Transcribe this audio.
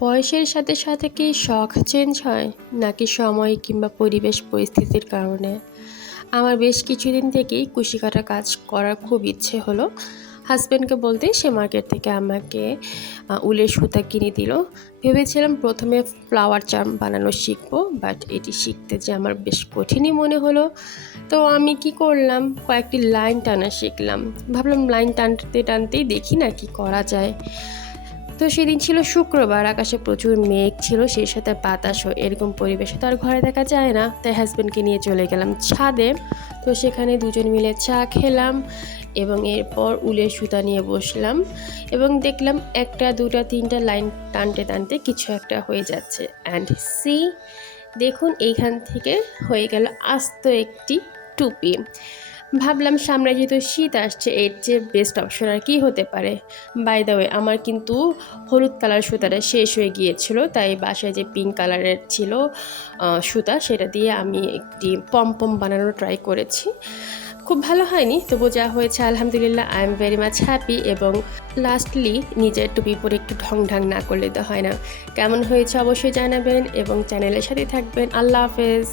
বয়সের সাথে সাথে কি শখ চেঞ্জ হয় নাকি সময় কিংবা পরিবেশ পরিস্থিতির কারণে? আমার বেশ কিছুদিন থেকেই কুশি কাটা কাজ করার খুব ইচ্ছে হলো। হাসব্যান্ডকে বলতেই সে মার্কেট থেকে আমাকে উলের সুতা কিনে দিল। ভেবেছিলাম প্রথমে ফ্লাওয়ার চার্ম বানানো শিখবো, বাট এটি শিখতে যে আমার বেশ কঠিনই মনে হলো। তো আমি কি করলাম, কয়েকটি লাইন টানা শিখলাম। ভাবলাম লাইন টানতে টানতেই দেখি না কি করা যায়। তো সেদিন ছিল শুক্রবার, আকাশে প্রচুর মেঘ ছিল, সেই সাথে বাতাসও। এরকম পরিবেশে তো আর ঘরে থাকা যায় না, তাই হাজব্যান্ডকে নিয়ে চলে গেলাম ছাদে। তো সেখানে দুজন মিলে চা খেলাম এবং এরপর উলের সুতা নিয়ে বসলাম এবং দেখলাম একটা দুটা তিনটা লাইন টানতে টানতে কিছু একটা হয়ে যাচ্ছে। অ্যান্ড সি, দেখুন এইখান থেকে হয়ে গেল আস্ত একটি টুপি। ভাবলাম সামনে যেহেতু শীত আসছে, এর চেয়ে বেস্ট অপশন আর কি হতে পারে। বাই দ্য ওয়ে, আমার কিন্তু হলুদ কালার সুতাটা শেষ হয়ে গিয়েছিল, তাই বাসায় যে পিঙ্ক কালারের ছিল সুতা, সেটা দিয়ে আমি একটি পমপম বানানোর ট্রাই করেছি। খুব ভালো হয়নি, তবু যা হয়েছে আলহামদুলিল্লাহ, I am very much happy. এবং লাস্টলি নিজের টুপি পরে একটু ঢং ঢং না করলে তো হয় না। কেমন হয়েছে অবশ্যই জানাবেন এবং চ্যানেলের সাথে থাকবেন। আল্লাহ হাফেজ।